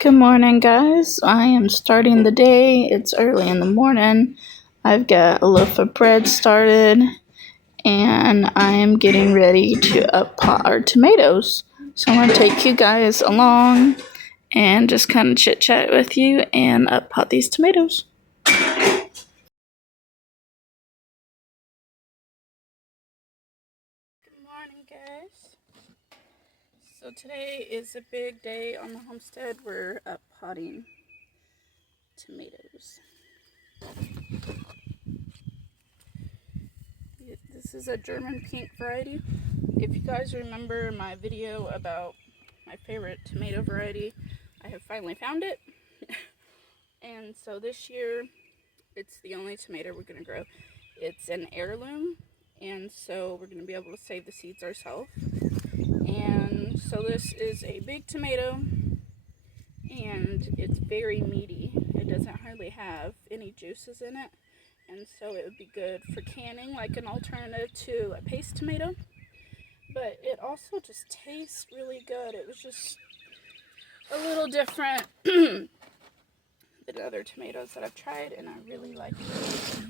Good morning, guys. I am starting the day. It's early in the morning. I've got a loaf of bread started, and I am getting ready to up pot our tomatoes. So I'm going to take you guys along and just kind of chit chat with you and up pot these tomatoes. Good morning, guys. So today is a big day on the homestead. We're up potting tomatoes. This is a German pink variety. If you guys remember my video about my favorite tomato variety, I have finally found it. And so this year, it's the only tomato we're going to grow. It's an heirloom, and so we're going to be able to save the seeds ourselves. And so this is a big tomato, and it's very meaty. It doesn't hardly have any juices in it, and so it would be good for canning, like an alternative to a paste tomato. But it also just tastes really good. It was just a little different than other tomatoes that I've tried, and I really like it.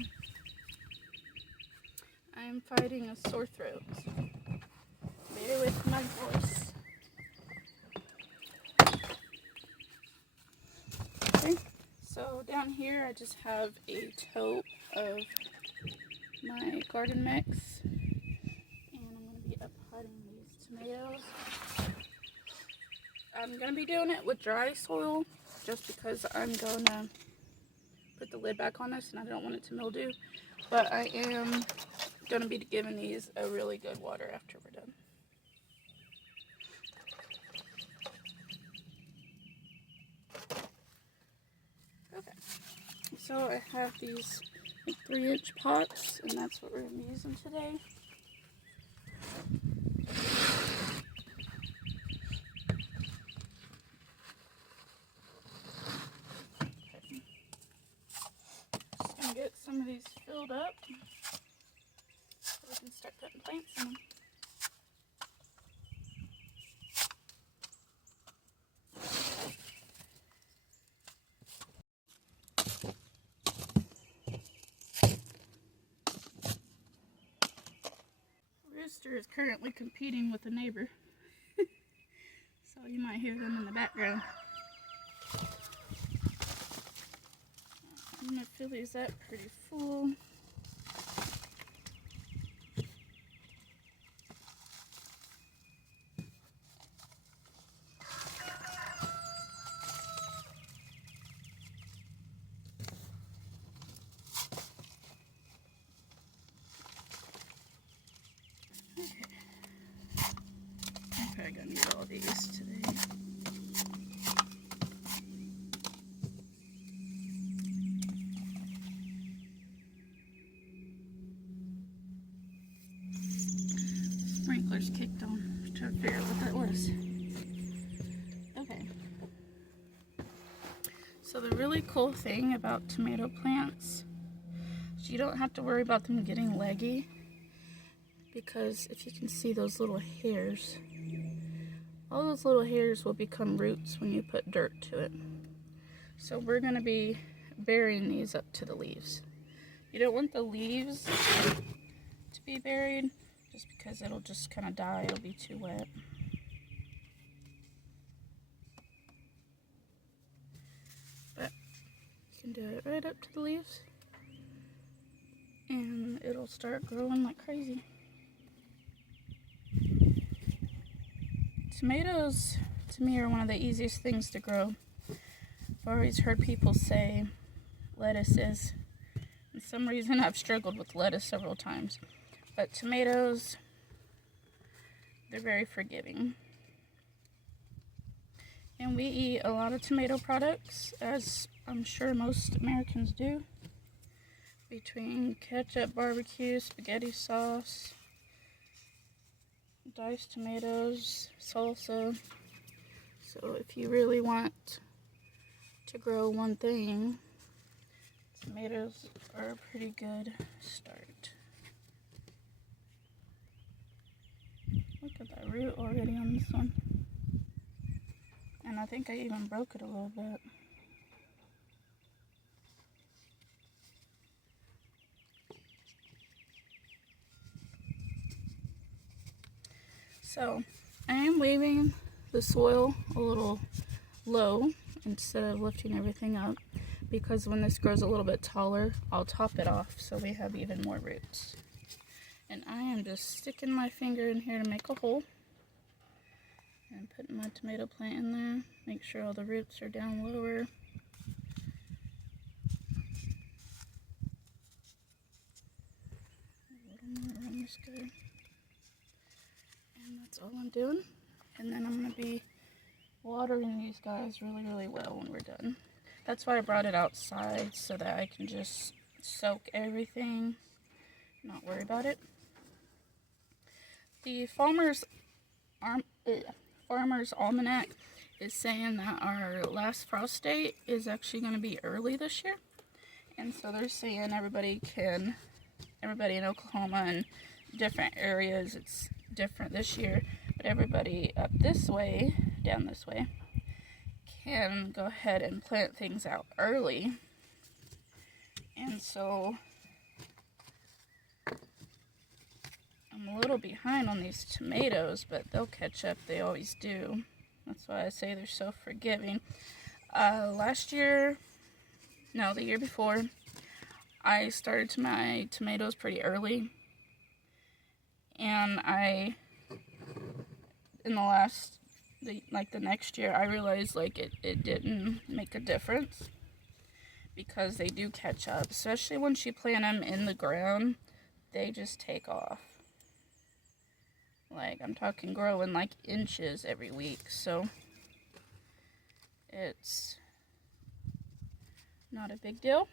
I'm fighting a sore throat. Bear with my voice. Okay, so down here I just have a tote of my garden mix, and I'm going to be up-potting these tomatoes. I'm going to be doing it with dry soil just because I'm going to put the lid back on this and I don't want it to mildew. But I am going to be giving these a really good water after we're done. Okay, so I have these 3-inch pots, and that's what we're going to be using today. Okay. Just going to get some of these filled up so we can start putting plants in them. Rooster is currently competing with a neighbor, so you might hear them in the background. I'm going to fill these up pretty full. Okay. I'm probably going to need all these today. Sprinklers kicked on. I'm trying to figure out what that was. Okay. So the really cool thing about tomato plants is you don't have to worry about them getting leggy, because if you can see those little hairs, all those little hairs will become roots when you put dirt to it. So we're going to be burying these up to the leaves. You don't want the leaves to be buried just because it'll just kind of die. It'll be too wet. But you can do it right up to the leaves and it'll start growing like crazy. Tomatoes, to me, are one of the easiest things to grow. I've always heard people say lettuce is. For some reason, I've struggled with lettuce several times. But tomatoes, they're very forgiving. And we eat a lot of tomato products, as I'm sure most Americans do. Between ketchup, barbecue, spaghetti sauce, diced tomatoes, salsa. So if you really want to grow one thing, tomatoes are a pretty good start. Look at that root already on this one. And I think I even broke it a little bit. So I am leaving the soil a little low instead of lifting everything up, because when this grows a little bit taller, I'll top it off so we have even more roots. And I am just sticking my finger in here to make a hole and putting my tomato plant in there. Make sure all the roots are down lower. A little more around this guy. And that's all I'm doing. And then I'm going to be watering these guys really, really well when we're done. That's why I brought it outside, so that I can just soak everything, not worry about it. The Farmer's Almanac is saying that our last frost date is actually going to be early this year. And so they're saying everybody in Oklahoma and different areas, it's different this year, but everybody up this way, down this way, can go ahead and plant things out early. And so I'm a little behind on these tomatoes, but they'll catch up. They always do. That's why I say they're so forgiving. The year before, I started my tomatoes pretty early. And the next year, I realized it didn't make a difference, because they do catch up, especially once you plant them in the ground. They just take off. I'm talking growing inches every week, so it's not a big deal.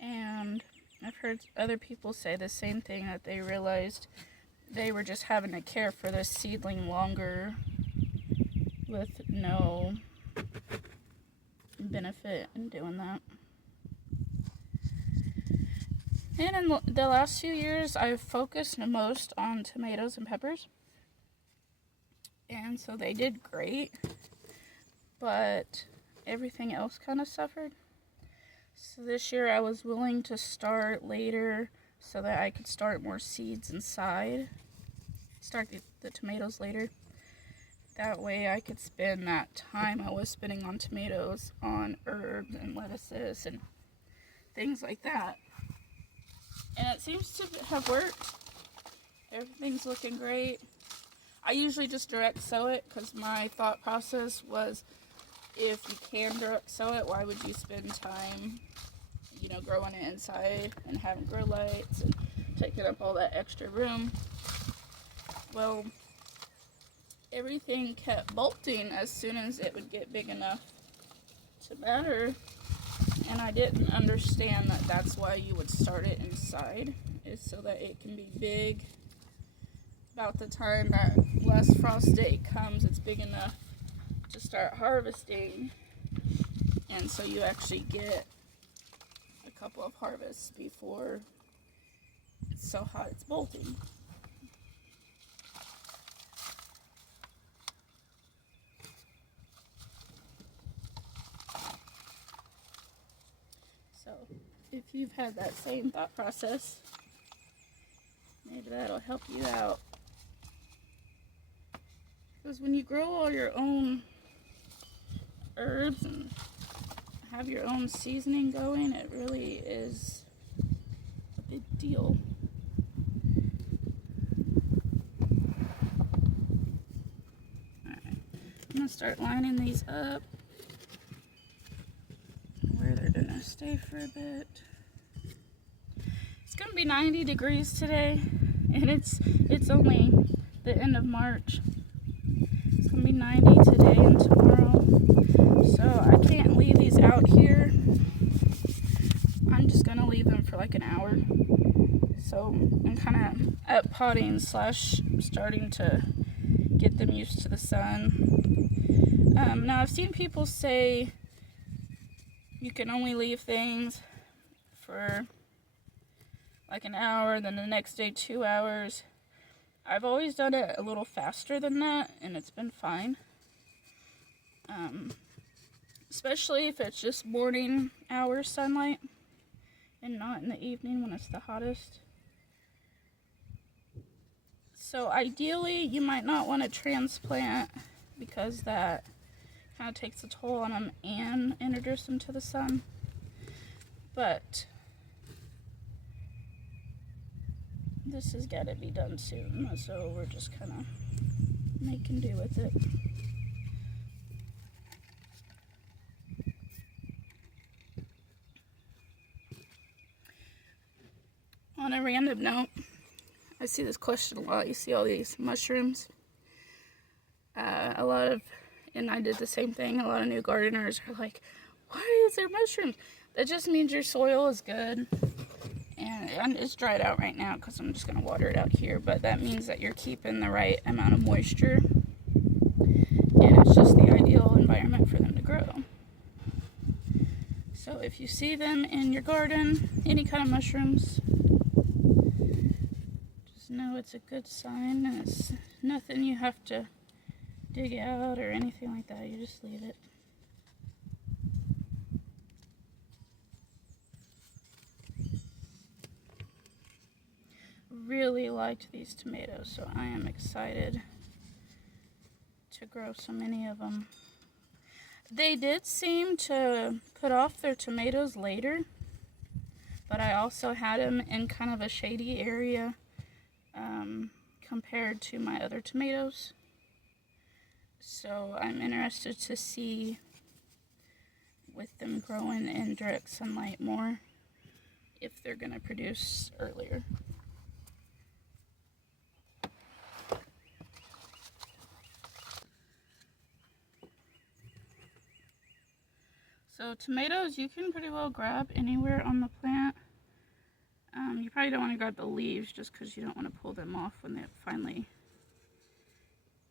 And I've heard other people say the same thing, that they realized they were just having to care for this seedling longer with no benefit in doing that. And in the last few years, I've focused most on tomatoes and peppers. And so they did great, but everything else kind of suffered. So this year I was willing to start later so that I could start more seeds inside. Start the tomatoes later. That way I could spend that time I was spending on tomatoes on herbs and lettuces and things like that. And it seems to have worked. Everything's looking great. I usually just direct sow it, because my thought process was, if you can direct sow it, why would you spend time, growing it inside and having grow lights and taking up all that extra room? Well, everything kept bolting as soon as it would get big enough to matter. And I didn't understand that that's why you would start it inside, is so that it can be big. About the time that last frost date comes, it's big enough to start harvesting. And so you actually get a couple of harvests before it's so hot it's bolting. So if you've had that same thought process, maybe that'll help you out. Because when you grow all your own herbs and have your own seasoning going, it really is a big deal. Alright, I'm going to start lining these up where they're going to stay for a bit. It's going to be 90 degrees today, and it's only the end of March. It's going to be 90 today and tomorrow, so I can't leave these out here. I'm just going to leave them for like an hour. So I'm kind of up potting / starting to get them used to the sun. Now I've seen people say you can only leave things for like an hour, then the next day 2 hours. I've always done it a little faster than that, and it's been fine. especially if it's just morning hour sunlight and not in the evening when it's the hottest. So ideally, you might not want to transplant because that kind of takes a toll on them and introduce them to the sun. But this has got to be done soon, so we're just kind of making do with it. On a random note, I see this question a lot. You see all these mushrooms. And I did the same thing. A lot of new gardeners are like, why is there mushrooms? That just means your soil is good. And it's dried out right now because I'm just going to water it out here. But that means that you're keeping the right amount of moisture. And it's just the ideal environment for them to grow. So if you see them in your garden, any kind of mushrooms, just know it's a good sign. And it's nothing you have to dig out or anything like that. You just leave it. Really liked these tomatoes, so I am excited to grow so many of them. They did seem to put off their tomatoes later, but I also had them in kind of a shady area compared to my other tomatoes. So I'm interested to see, with them growing in direct sunlight more, if they're going to produce earlier. So tomatoes you can pretty well grab anywhere on the plant. You probably don't want to grab the leaves just because you don't want to pull them off when they finally...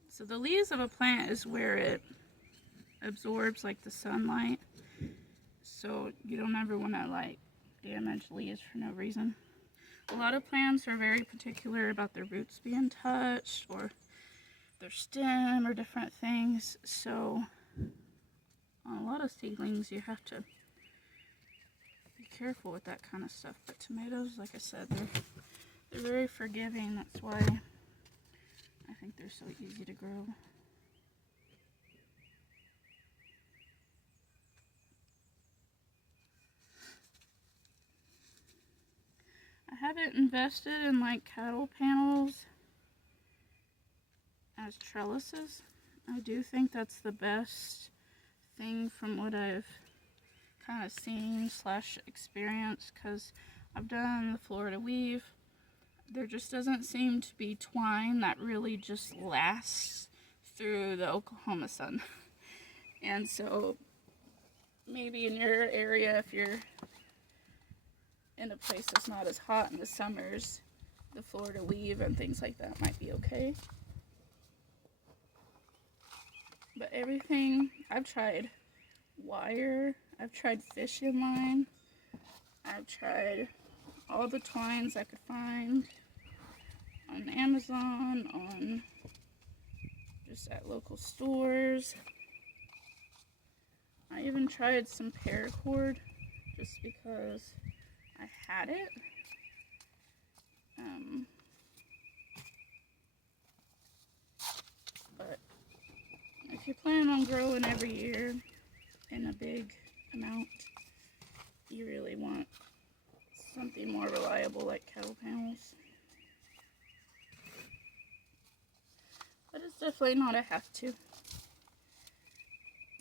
So the leaves of a plant is where it absorbs like the sunlight. So you don't ever want to like damage leaves for no reason. A lot of plants are very particular about their roots being touched or their stem or different things. So on a lot of seedlings you have to be careful with that kind of stuff. But tomatoes, like I said, they're very forgiving. That's why I think they're so easy to grow. I haven't invested in like cattle panels as trellises. I do think that's the best thing from what I've kind of seen / experienced, because I've done the Florida weave. There just doesn't seem to be twine that really just lasts through the Oklahoma sun. And so maybe in your area, if you're in a place that's not as hot in the summers, the Florida weave and things like that might be okay. But everything, I've tried wire, I've tried fishing line, I've tried all the twines I could find on Amazon, on just at local stores. I even tried some paracord just because I had it. But if you plan on growing every year in a big amount, you really want something more reliable like cattle panels. But it's definitely not a have to.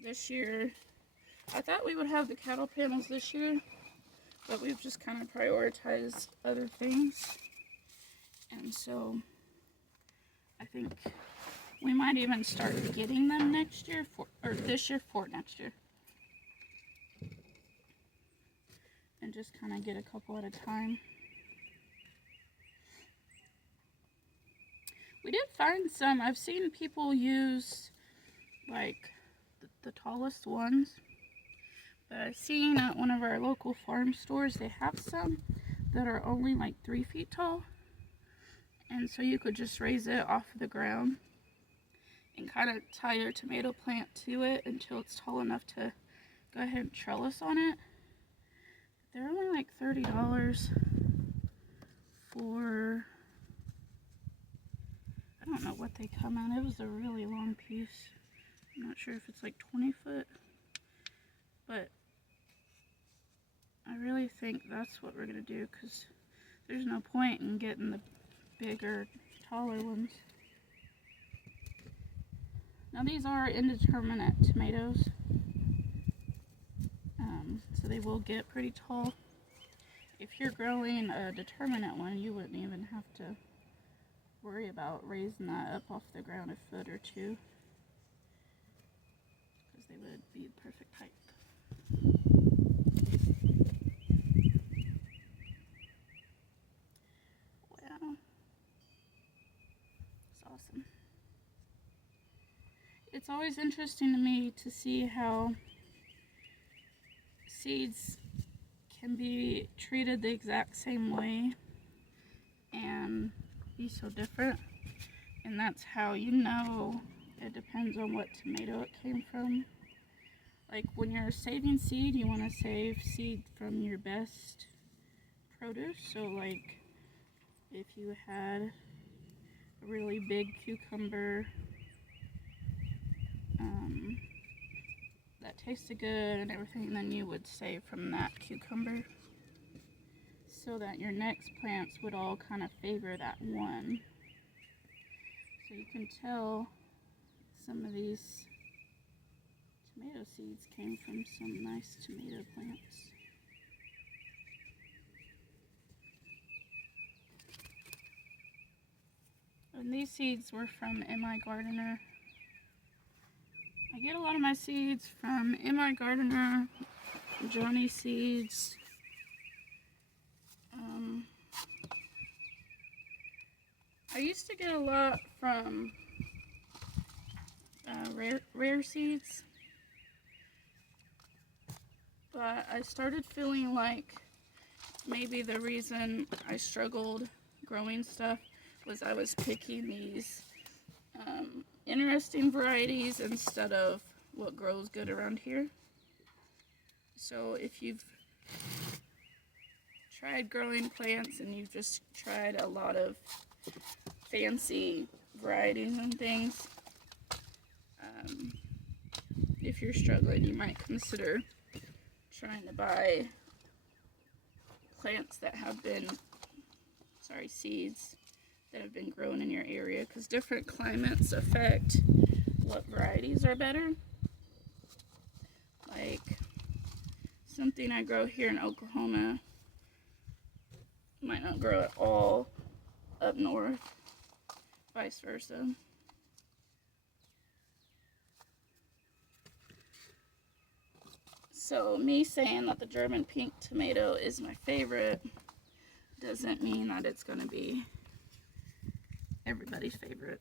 This year, I thought we would have the cattle panels this year, but we've just kind of prioritized other things. And so I think we might even start getting them next year, this year for next year. And just kind of get a couple at a time. We did find some. I've seen people use like the tallest ones. But I've seen at one of our local farm stores, they have some that are only like 3 feet tall. And so you could just raise it off the ground and kind of tie your tomato plant to it until it's tall enough to go ahead and trellis on it. They're only like $30 for, I don't know what they come in. It was a really long piece. I'm not sure if it's like 20 foot, but I really think that's what we're going to do, because there's no point in getting the bigger, taller ones. Now these are indeterminate tomatoes, so they will get pretty tall. If you're growing a determinate one, you wouldn't even have to worry about raising that up off the ground a foot or two, because they would be the perfect height. Wow, it's awesome. It's always interesting to me to see how seeds can be treated the exact same way and be so different, and that's how you know it depends on what tomato it came from. Like when you're saving seed, you want to save seed from your best produce. So like if you had a really big cucumber that tasted good and everything, then you would save from that cucumber, so that your next plants would all kind of favor that one. So you can tell some of these tomato seeds came from some nice tomato plants. And these seeds were from M.I. Gardener. I get a lot of my seeds from M.I. Gardener, Johnny Seeds. I used to get a lot from Rare Seeds, but I started feeling like maybe the reason I struggled growing stuff was I was picking these interesting varieties instead of what grows good around here. So if you've tried growing plants and you've just tried a lot of fancy varieties and things, if you're struggling, you might consider trying to buy plants that have been, seeds that have been grown in your area, because different climates affect what varieties are better. Like something I grow here in Oklahoma might not grow at all up north, vice versa. So me saying that the German pink tomato is my favorite doesn't mean that it's going to be everybody's favorite.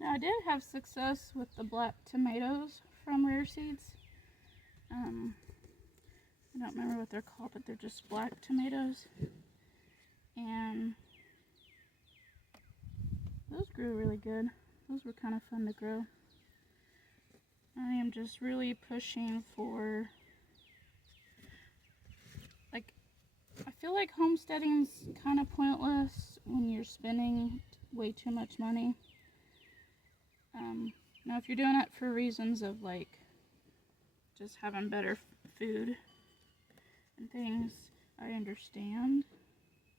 Now I did have success with the black tomatoes from Rare Seeds. I don't remember what they're called, but they're just black tomatoes. And those grew really good. Those were kind of fun to grow. I am just really pushing for, like, I feel like homesteading's kind of pointless when you're spending way too much money. Now if you're doing it for reasons of like just having better food and things, I understand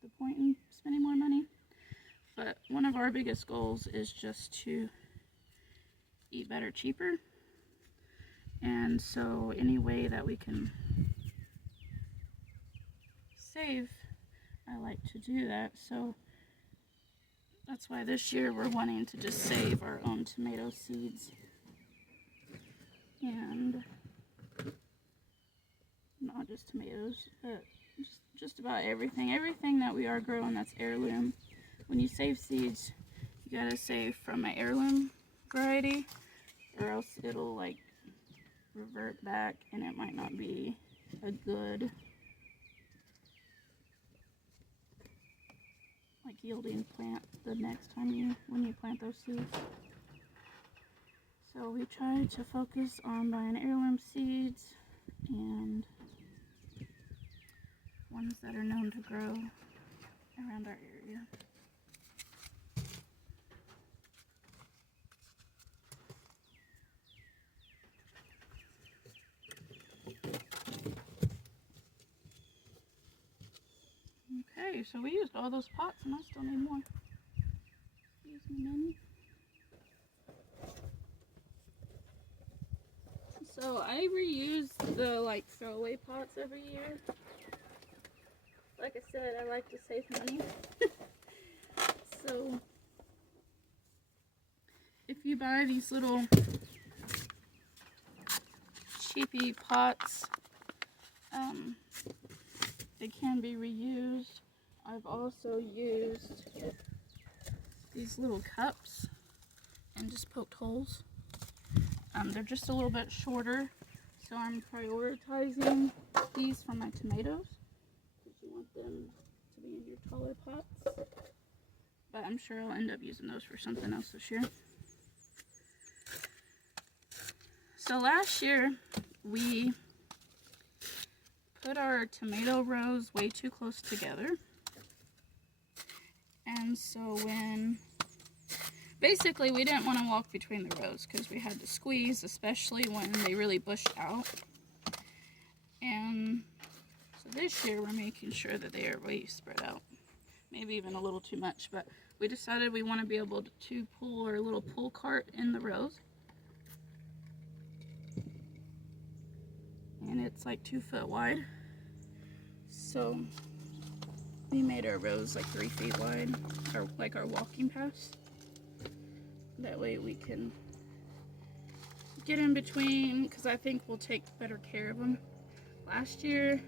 the point in spending more money. But one of our biggest goals is just to eat better cheaper. And so any way that we can save, I like to do that. So that's why this year we're wanting to just save our own tomato seeds. And not just tomatoes, but just about everything. Everything that we are growing that's heirloom. When you save seeds, you gotta say from my heirloom variety, or else it'll like revert back and it might not be a good like yielding plant the next time when you plant those seeds. So we try to focus on buying heirloom seeds and ones that are known to grow around our area. Okay, so we used all those pots and I still need more. Excuse me, Minnie. So I reuse the like throwaway pots every year. Like I said, I like to save money. So if you buy these little cheapy pots, they can be reused. I've also used these little cups and just poked holes. They're just a little bit shorter, so I'm prioritizing these for my tomatoes because you want them to be in your taller pots. But I'm sure I'll end up using those for something else this year. So last year we put our tomato rows way too close together. And so basically we didn't want to walk between the rows because we had to squeeze, especially when they really bushed out. And so this year we're making sure that they are way spread out. Maybe even a little too much, but we decided we want to be able to pull our little pull cart in the rows. And it's like 2 foot wide. So we made our rows like 3 feet wide, or like our walking paths. That way we can get in between, because I think we'll take better care of them. Last year,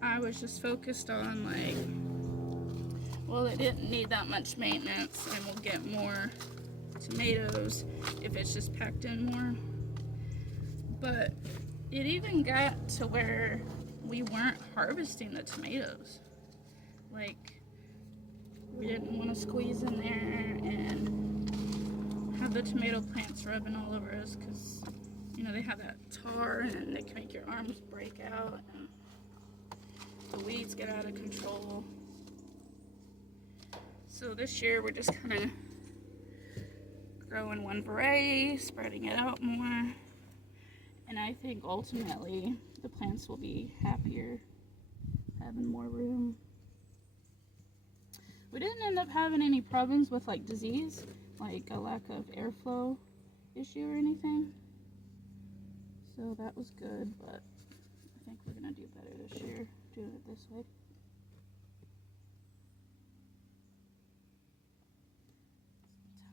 I was just focused on like, well, it didn't need that much maintenance and we'll get more tomatoes if it's just packed in more. But it even got to where we weren't harvesting the tomatoes. Like, we didn't want to squeeze in there and have the tomato plants rubbing all over us because, you know, they have that tar and they can make your arms break out and the weeds get out of control. So this year we're just kind of growing one variety, spreading it out more, and I think ultimately the plants will be happier having more room. We didn't end up having any problems with like disease, like a lack of airflow issue or anything. So that was good, but I think we're gonna do better this year doing it this way.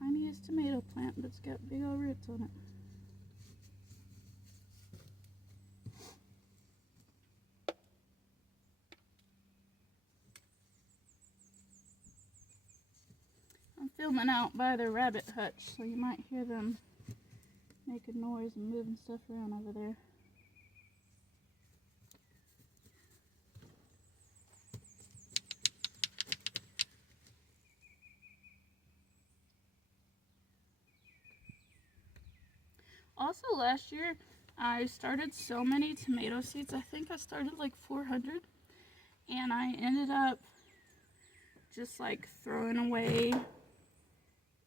Tiniest tomato plant, but it's got big old roots on it. I'm filming out by the rabbit hutch, so you might hear them making noise and moving stuff around over there. Also last year, I started so many tomato seeds. I think I started like 400, and I ended up just like throwing away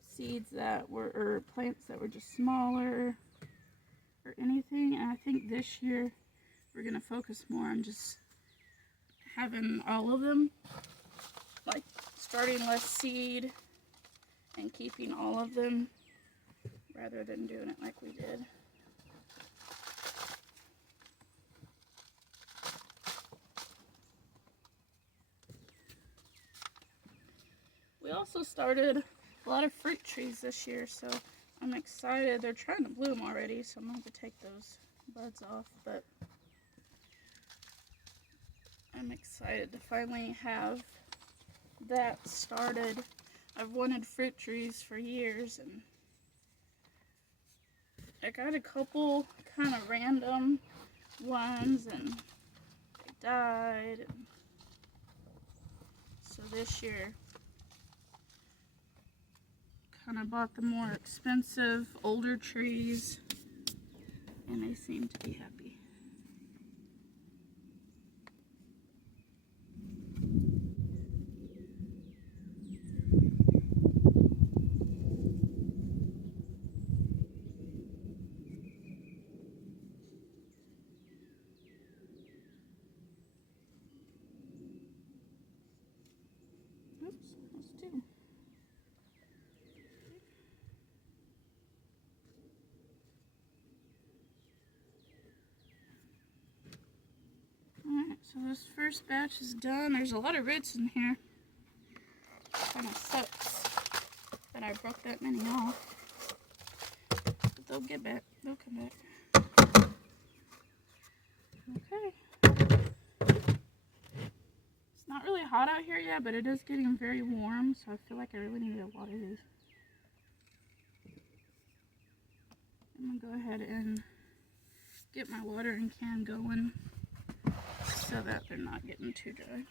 seeds that were, or plants that were just smaller or anything. And I think this year we're gonna focus more on just having all of them, like starting less seed and keeping all of them rather than doing it like we did. We also started a lot of fruit trees this year, so I'm excited. They're trying to bloom already, so I'm going to have to take those buds off, but I'm excited to finally have that started. I've wanted fruit trees for years, and I got a couple kind of random ones, and they died. And so this year, kind of bought the more expensive, older trees, and they seem to be happy. Oops, that's two. Alright, so this first batch is done. There's a lot of roots in here. Kind of sucks that I broke that many off. But they'll get back. They'll come back. Okay. It's not really hot out here yet, but it is getting very warm, so I feel like I really need to water these. I'm gonna go ahead and get my watering can going so that they're not getting too dry.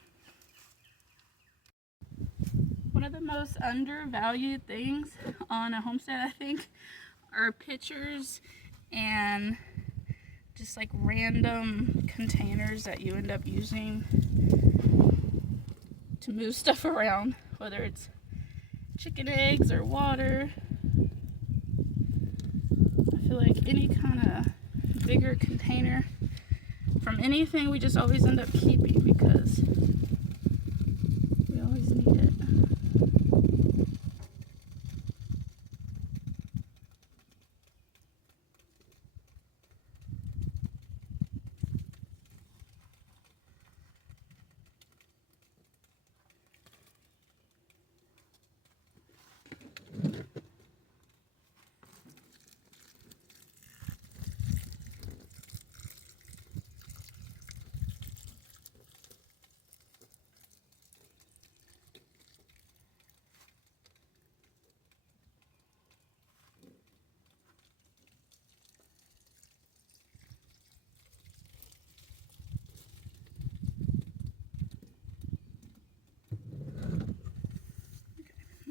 One of the most undervalued things on a homestead, I think, are pitchers and just like random containers that you end up using to move stuff around, whether it's chicken eggs or water. I feel like any kind of bigger container from anything we just always end up keeping because we always need it.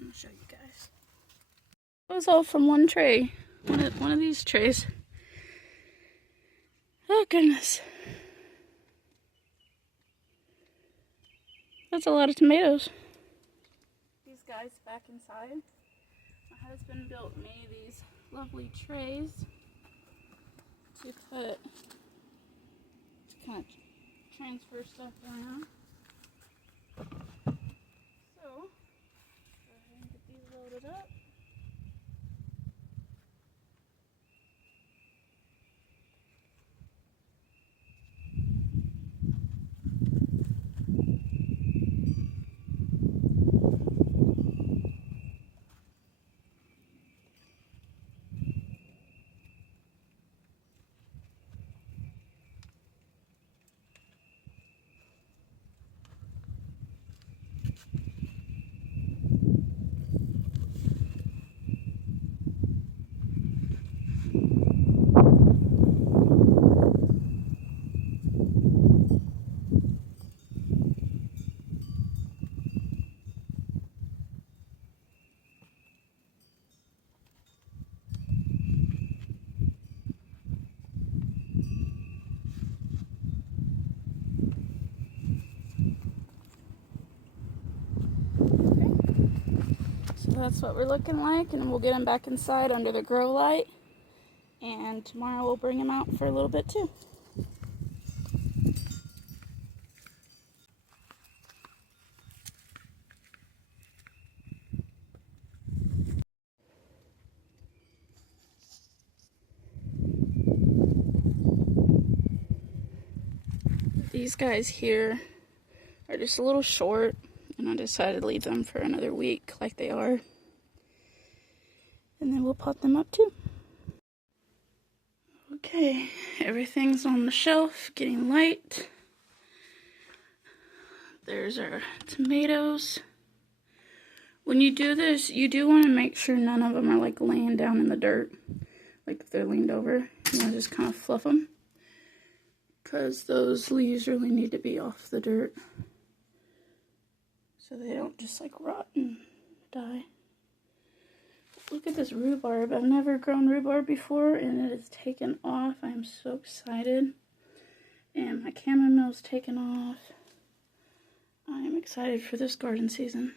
I'll show you guys. It was all from one tray. One of these trays. Oh goodness. That's a lot of tomatoes. These guys back inside. My husband built me these lovely trays to kind of transfer stuff around. So, go ahead and get these loaded up. That's what we're looking like, and we'll get them back inside under the grow light, and tomorrow we'll bring them out for a little bit too. These guys here are just a little short, and I decided to leave them for another week like they are. And then we'll pot them up too. Okay, everything's on the shelf, getting light. There's our tomatoes. When you do this, you do want to make sure none of them are like laying down in the dirt. Like if they're leaned over, you want to just kind of fluff them. Because those leaves really need to be off the dirt. So they don't just like rot and die. Look at this rhubarb. I've never grown rhubarb before and it has taken off. I am so excited. And my chamomile's taken off. I am excited for this garden season.